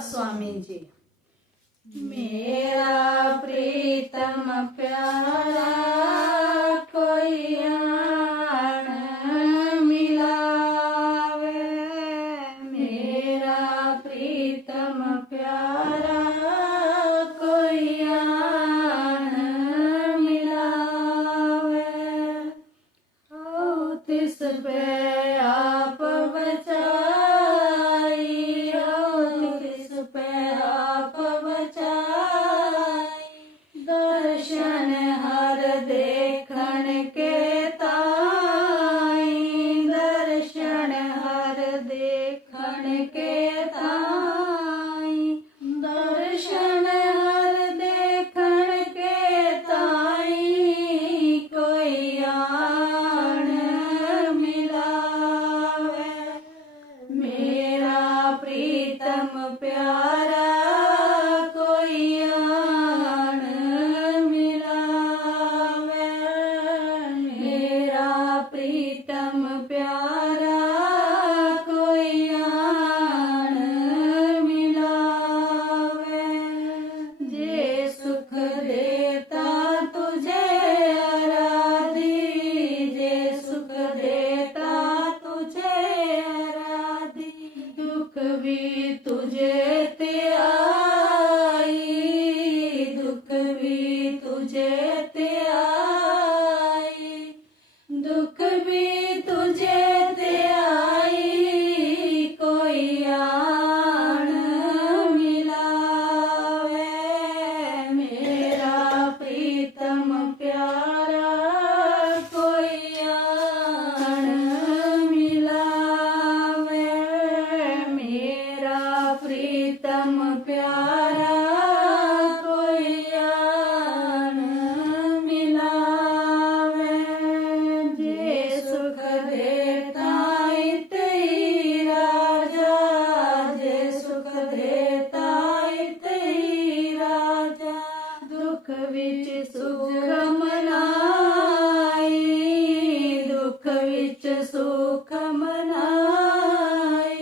स्वामी जी मेरा प्रीतम प्यारा कोई आन मिलावे मेरा प्रीतम प्यारा कोई आन मिलावे ओ तिस पे के ਸੁਖ ਵਿੱਚ ਸੁਖ ਮਨਾਏ, ਦੁੱਖ ਵਿੱਚ ਸੁਖ ਮਨਾਏ,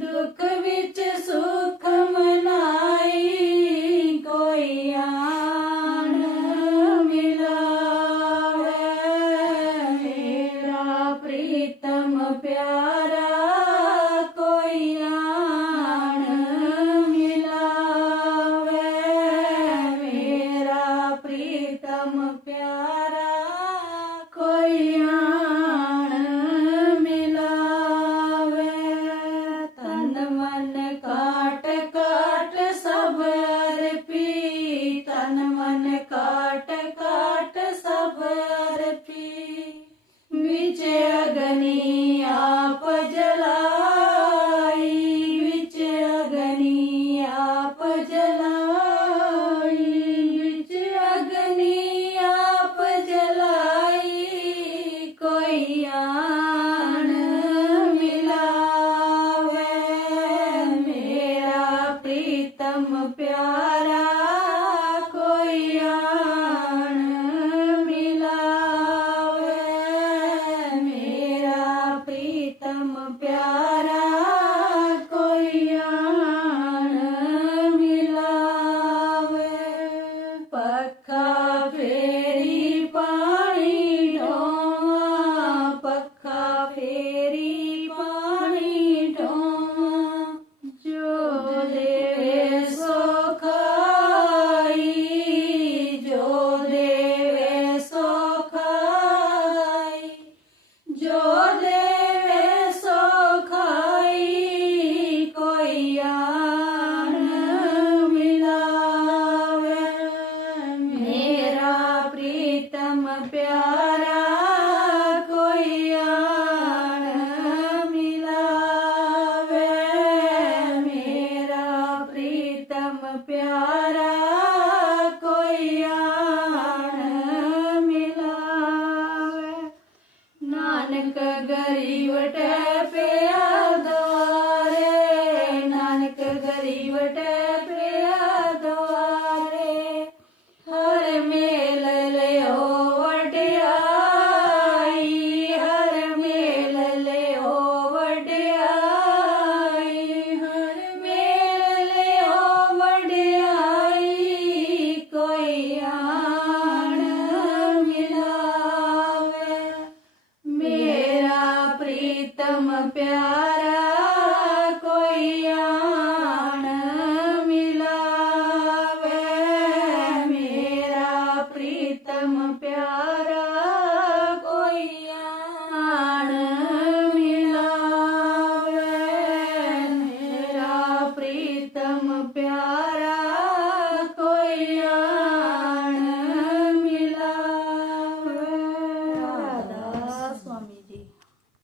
ਦੁੱਖ ਵਿੱਚ ਸੁਖ ਮਨਾਏ, ਕੋਈ ਆਣ ਮਿਲਾਵੇ, ਮੇਰਾ ਪ੍ਰੀਤਮ ਪਿਆਰ राम प्यार Gagara. ਪ੍ਰੀਤਮ ਪਿਆਰਾ ਕੋਈ ਆਣ ਮਿਲਾਵੇ ਮੇਰਾ ਪ੍ਰੀਤਮ ਪਿਆਰਾ ਕੋਈ ਆਣ ਮਿਲਾਵੇ ਮੇਰਾ ਪ੍ਰੀਤਮ ਪਿਆਰਾ